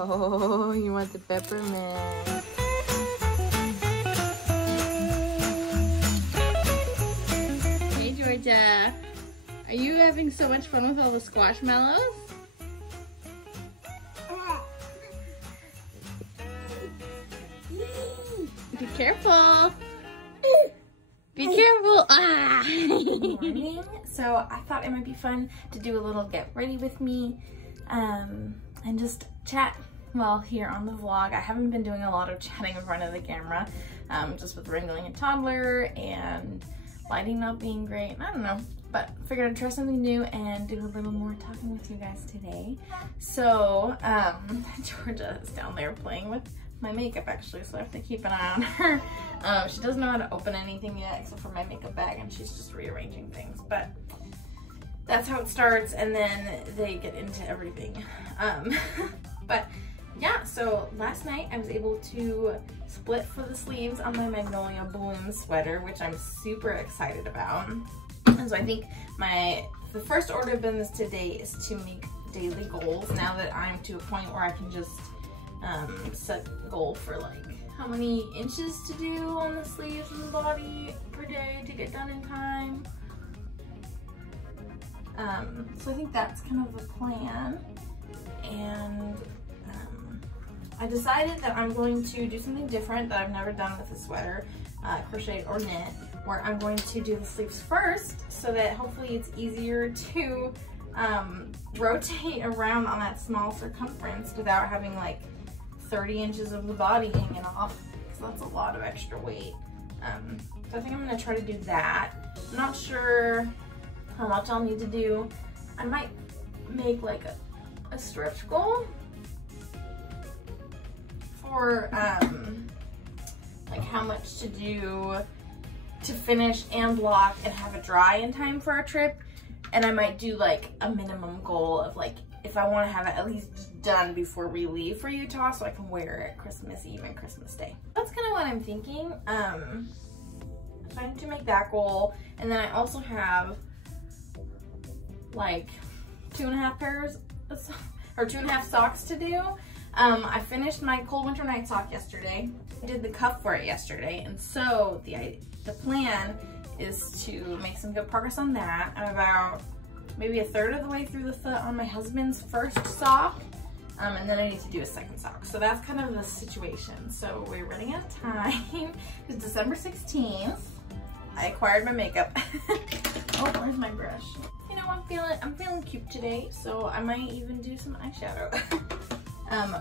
Oh, you want the peppermint. Hey, Georgia. Are you having so much fun with all the squashmallows? Be careful. Be careful. Ah. Good morning. So I thought it might be fun to do a little get ready with me and just chat while here on the vlog. I haven't been doing a lot of chatting in front of the camera, just with wrangling a toddler and lighting not being great. I don't know, but figured I'd try something new and do a little more talking with you guys today. So Georgia is down there playing with my makeup actually, so I have to keep an eye on her. She doesn't know how to open anything yet except for my makeup bag, and she's just rearranging things, but that's how it starts, and then they get into everything. But yeah, so last night I was able to split for the sleeves on my Magnolia Bloom sweater, which I'm super excited about. And so I think the first order of business today is to make daily goals now that I'm to a point where I can just set a goal for like how many inches to do on the sleeves and the body per day to get done in time. So I think that's kind of the plan, and I decided that I'm going to do something different that I've never done with a sweater, crochet or knit, where I'm going to do the sleeves first so that hopefully it's easier to rotate around on that small circumference without having like 30 inches of the body hanging off, because that's a lot of extra weight. So I think I'm gonna try to do that. I'm not sure how much I'll need to do. I might make like a stretch goal for like how much to do to finish and block and have it dry in time for our trip. And I might do like a minimum goal of like, if I want to have it at least done before we leave for Utah so I can wear it Christmas Eve and Christmas Day. That's kind of what I'm thinking. Trying to make that goal. And then I also have like 2.5 pairs or 2.5 socks to do. I finished my cold winter night sock yesterday. I did the cuff for it yesterday, and so the plan is to make some good progress on that. I'm about maybe 1/3 of the way through the foot on my husband's first sock, and then I need to do a second sock. So that's kind of the situation. So we're running out of time. It's December 16th. I acquired my makeup. Oh, where's my brush? You know, I'm feeling cute today, so I might even do some eyeshadow.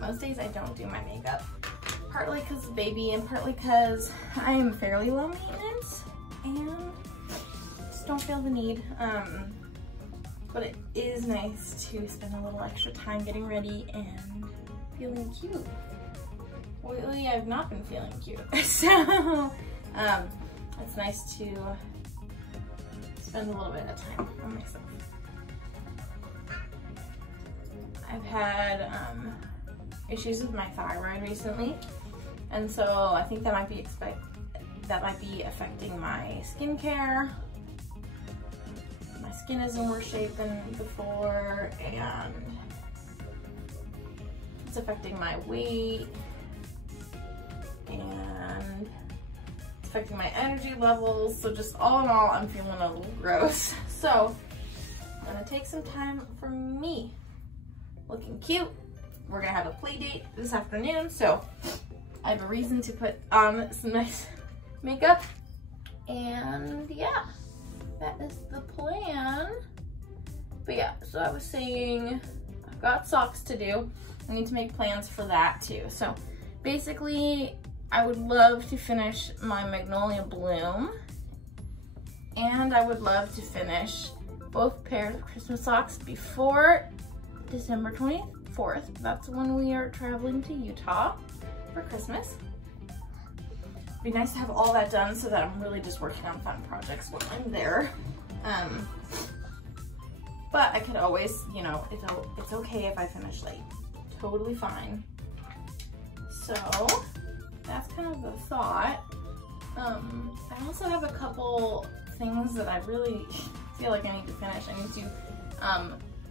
Most days I don't do my makeup, partly because of baby and partly because I am fairly low maintenance and just don't feel the need. But it is nice to spend a little extra time getting ready and feeling cute. Lately I've not been feeling cute, so it's nice to spend a little bit of time on myself. I've had issues with my thyroid recently, and so I think that might be affecting my skincare. My skin is in worse shape than before, and it's affecting my weight, and it's affecting my energy levels. So just all in all, I'm feeling a little gross. So I'm gonna take some time for me, looking cute. We're gonna have a play date this afternoon, so I have a reason to put on some nice makeup. And yeah, that is the plan. But yeah, so I was saying I've got socks to do. I need to make plans for that too. So basically, I would love to finish my Magnolia Bloom, and I would love to finish both pairs of Christmas socks before December 24th. That's when we are traveling to Utah for Christmas. It'd be nice to have all that done so that I'm really just working on fun projects while I'm there. But I could always, you know, it's okay if I finish late. Totally fine. So that's kind of the thought. I also have a couple things that I really feel like I need to finish. I need to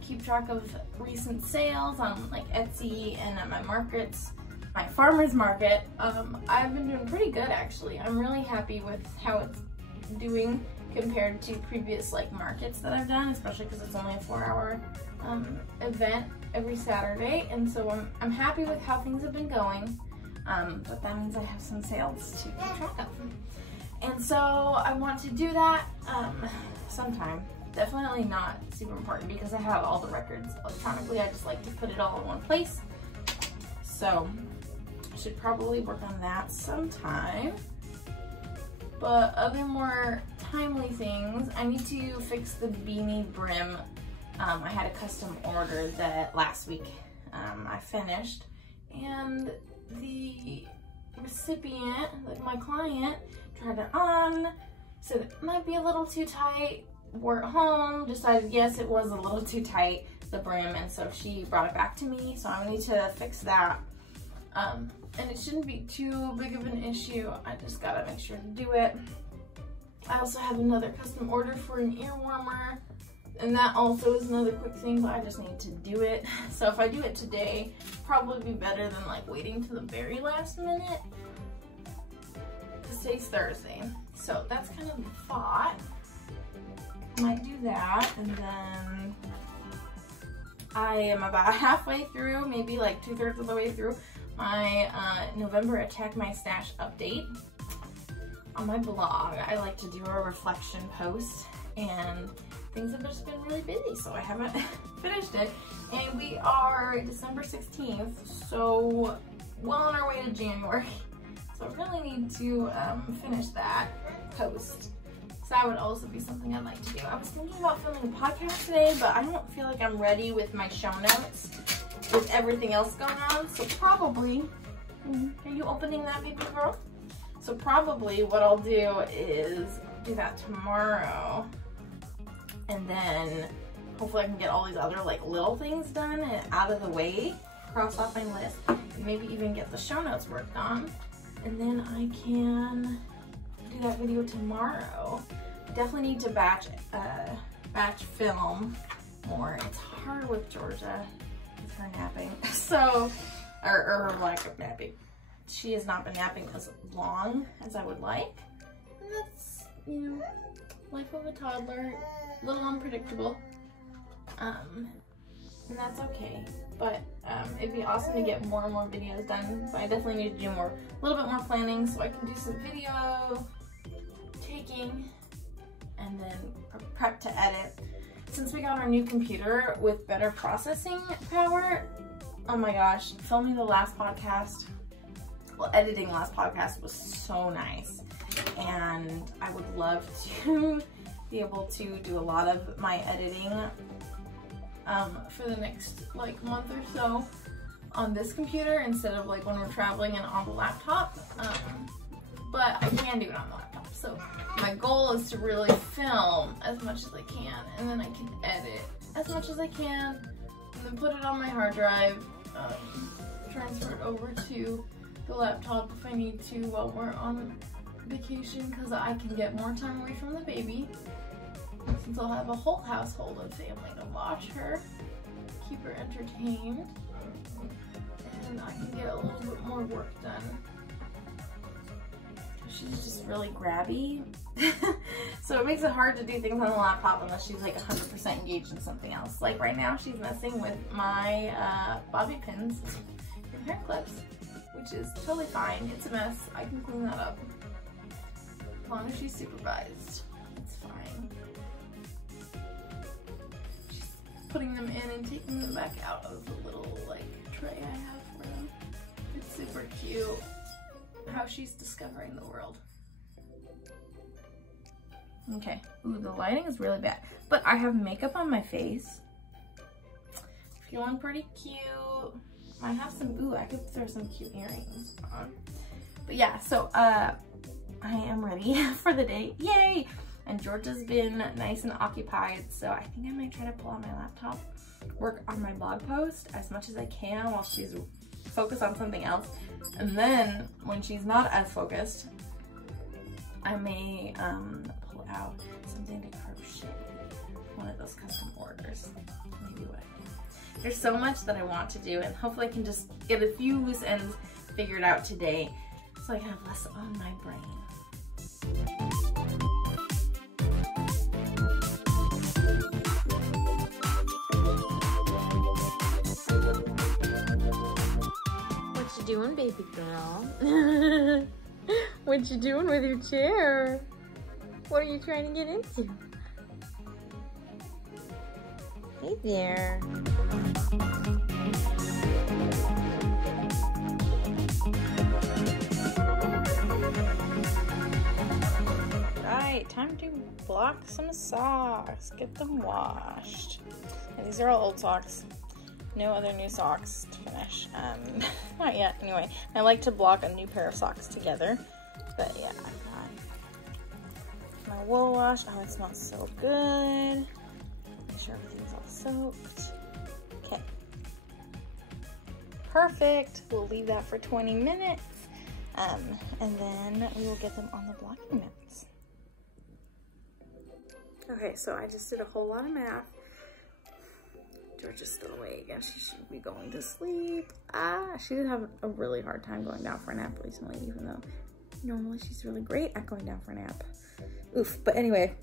keep track of recent sales on like Etsy and at my markets, my farmer's market, I've been doing pretty good actually. I'm really happy with how it's doing compared to previous like markets that I've done, especially because it's only a 4-hour event every Saturday, and so I'm happy with how things have been going, but that means I have some sales to keep track of. And so I want to do that sometime. Definitely not super important because I have all the records electronically. I just like to put it all in one place. So I should probably work on that sometime. But other more timely things, I need to fix the beanie brim. I had a custom order that last week I finished, and the recipient, like my client, tried it on, said it might be a little too tight, wore it home, decided yes it was a little too tight, the brim, and so she brought it back to me, so I need to fix that. And it shouldn't be too big of an issue, I just gotta make sure to do it. I also have another custom order for an ear warmer, and that also is another quick thing, but I just need to do it. So if I do it today, probably be better than like waiting to the very last minute. Today's Thursday, so that's kind of the thought. Might do that, and then I am about halfway through, maybe like 2/3 of the way through my November Attack My Stash update. On my blog, I like to do a reflection post, and things have just been really busy, so I haven't finished it. And we are December 16th, so well on our way to January. So I really need to finish that post. So that would also be something I'd like to do. I was thinking about filming a podcast today, but I don't feel like I'm ready with my show notes with everything else going on. So probably, are you opening that, baby girl? So probably what I'll do is do that tomorrow, and then hopefully I can get all these other like little things done and out of the way, cross off my list, and maybe even get the show notes worked on, and then I can do that video tomorrow. I definitely need to batch film more. It's hard with Georgia with her napping, so or her lack of napping. She has not been napping as long as I would like, and that's, you know, life of a toddler, a little unpredictable, and that's okay. But it'd be awesome to get more and more videos done, but I definitely need to do a little bit more planning so I can do some video taking and then prep to edit. Since we got our new computer with better processing power, oh my gosh, filming the last podcast, well, editing last podcast was so nice, and I would love to be able to do a lot of my editing for the next like month or so on this computer instead of like when we're traveling and on the laptop, but I can do it on the laptop. So my goal is to really film as much as I can, and then I can edit as much as I can, and then put it on my hard drive, transfer it over to the laptop if I need to while we're on vacation, because I can get more time away from the baby, since I'll have a whole household of family to watch her, keep her entertained, and I can get a little bit more work done. She's just really grabby, so it makes it hard to do things on the laptop unless she's like 100% engaged in something else. Like right now she's messing with my bobby pins and hair clips, which is totally fine. It's a mess. I can clean that up. As long as she's supervised, it's fine. She's putting them in and taking them back out of the little like tray I have for them. It's super cute how she's discovering the world. Okay, ooh, the lighting is really bad, but I have makeup on my face. Feeling pretty cute. I have some, ooh, I could throw some cute earrings on. But yeah, so I am ready for the day, yay! And Georgia's been nice and occupied, so I think I might try to pull out my laptop, work on my blog post as much as I can while she's focused on something else. And then when she's not as focused, I may pull out something to crochet, one of those custom orders, maybe what There's so much that I want to do, and hopefully I can just get a few loose ends figured out today so I can have less on my brain. What you doing, baby girl? What you doing with your chair? What are you trying to get into? Hey there. Right, time to block some socks. Get them washed. And these are all old socks. No other new socks to finish. Not yet, anyway. I like to block a new pair of socks together. But yeah, I've got my wool wash. Oh, it smells so good. Make sure everything's all soaked. Okay. Perfect. We'll leave that for 20 minutes. And then we will get them on the blocking mats. Okay, so I just did a whole lot of math. Georgia's still awake and she should be going to sleep. She did have a really hard time going down for a nap recently, even though normally she's really great at going down for a nap. Oof, but anyway,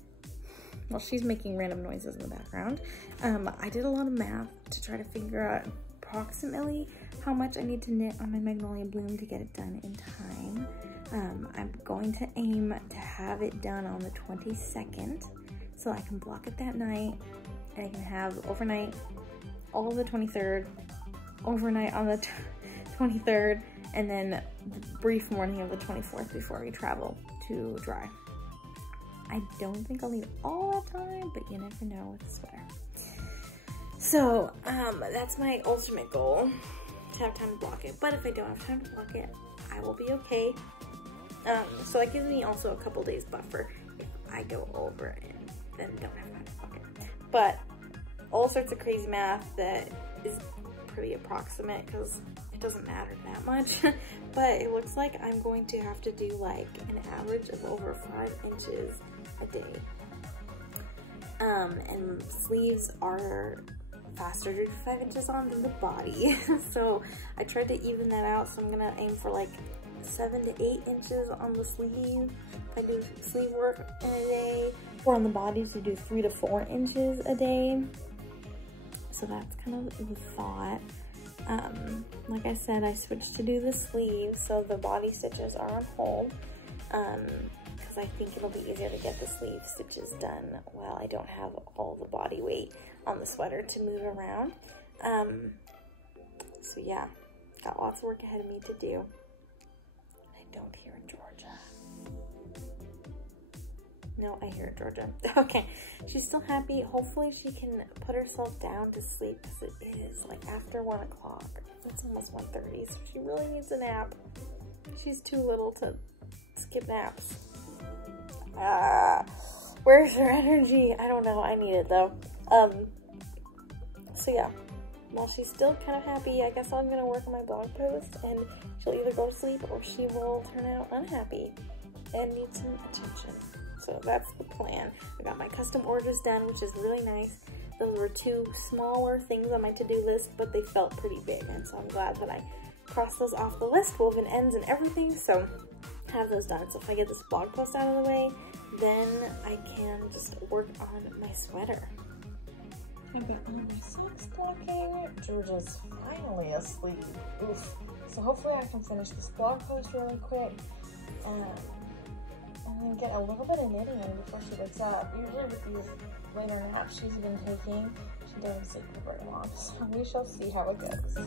while she's making random noises in the background, I did a lot of math to try to figure out approximately how much I need to knit on my magnolia bloom to get it done in time. I'm going to aim to have it done on the 22nd, so I can block it that night, and I can have overnight all the 23rd, overnight on the 23rd, and then the brief morning of the 24th before we travel to dry. I don't think I'll need all that time, but you never know with a sweater. So that's my ultimate goal, to have time to block it. But if I don't have time to block it, I will be okay. So that gives me also a couple days buffer if I go over and then don't have time to block it. But all sorts of crazy math that is pretty approximate because it doesn't matter that much. But it looks like I'm going to have to do like an average of over 5 inches a day. And sleeves are faster to do 5 inches on than the body. So I tried to even that out, so I'm gonna aim for like 7 to 8 inches on the sleeve if I do sleeve work in a day, or on the body to do 3 to 4 inches a day. So that's kind of the thought. Like I said, I switched to do the sleeve, so the body stitches are on hold, because I think it'll be easier to get the sleeve stitches done while I don't have all the body weight on the sweater to move around. So yeah, got lots of work ahead of me to do. I don't hear Georgia. No, I hear Georgia. Okay, she's still happy. Hopefully she can put herself down to sleep, because it is like after 1 o'clock. It's almost 1:30, so she really needs a nap. She's too little to skip naps. Where's her energy? I don't know. I need it though. So yeah, while she's still kind of happy, I guess I'm gonna work on my blog post, and she'll either go to sleep or she will turn out unhappy and need some attention. So that's the plan. I got my custom orders done, which is really nice. Those were 2 smaller things on my to-do list, but they felt pretty big, and so I'm glad that I crossed those off the list, woven ends and everything, so have those done. So if I get this blog post out of the way, then I can just work on my sweater. I've got all my socks blocking. Georgia's finally asleep. Oof. So hopefully I can finish this blog post really quick. And then get a little bit of knitting in before she wakes up. Usually with these later naps she's been taking, she doesn't sleep for very long. So we shall see how it goes.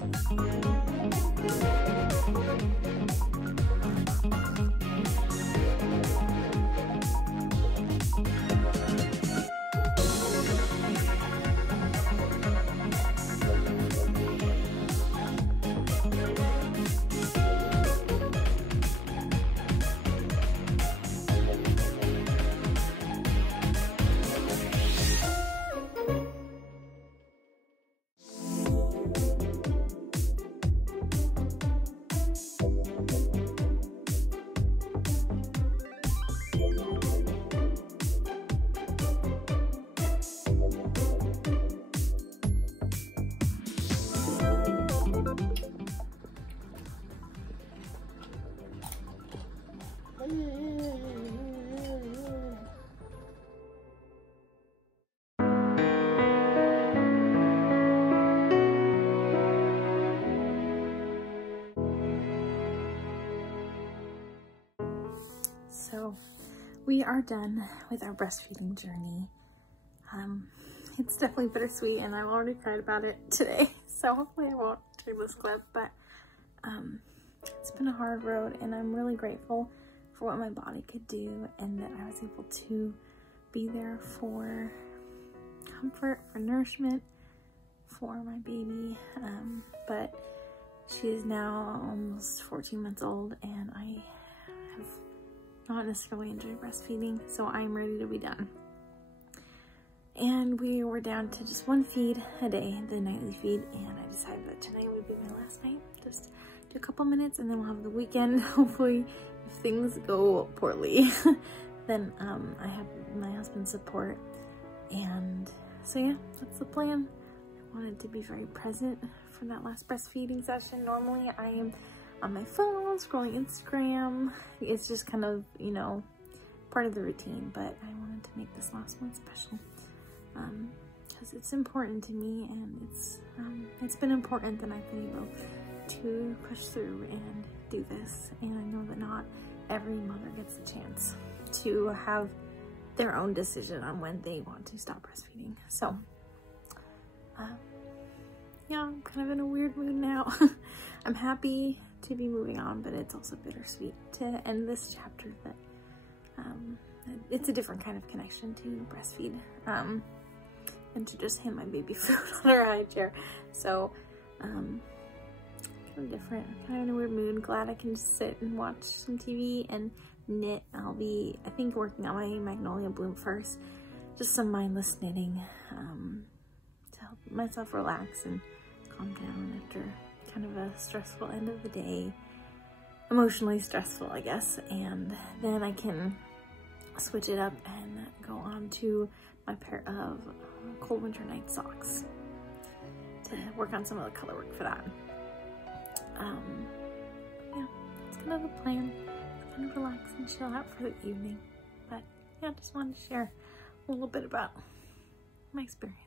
So we are done with our breastfeeding journey. It's definitely bittersweet, and I've already cried about it today, so hopefully I won't do this clip, but it's been a hard road, and I'm really grateful for what my body could do, and that I was able to be there for comfort, for nourishment, for my baby. But she is now almost 14 months old, and I have not necessarily enjoyed breastfeeding, so I'm ready to be done. And we were down to just one feed a day, the nightly feed, and I decided that tonight would be my last night. Just do a couple minutes, and then we'll have the weekend. Hopefully, if things go poorly, then I have my husband's support. And so yeah, that's the plan. I wanted to be very present for that last breastfeeding session. Normally I am on my phone scrolling Instagram. It's just kind of, you know, part of the routine, but I wanted to make this last one special because it's important to me, and it's been important that I've been able to push through and do this. And I know that not every mother gets a chance to have their own decision on when they want to stop breastfeeding. So yeah, I'm kind of in a weird mood now. I'm happy to be moving on, but it's also bittersweet to end this chapter that it's a different kind of connection to breastfeed, and to just hand my baby food on her high chair. So kind of different, kind of in a weird mood. Glad I can just sit and watch some TV and knit. I'll be, I think, working on my magnolia bloom first, just some mindless knitting to help myself relax and calm down after kind of a stressful end of the day, emotionally stressful, I guess. And then I can switch it up and go on to my pair of cold winter night socks to work on some of the color work for that. Yeah, that's kind of the plan. Kind of relax and chill out for the evening. But yeah, just wanted to share a little bit about my experience.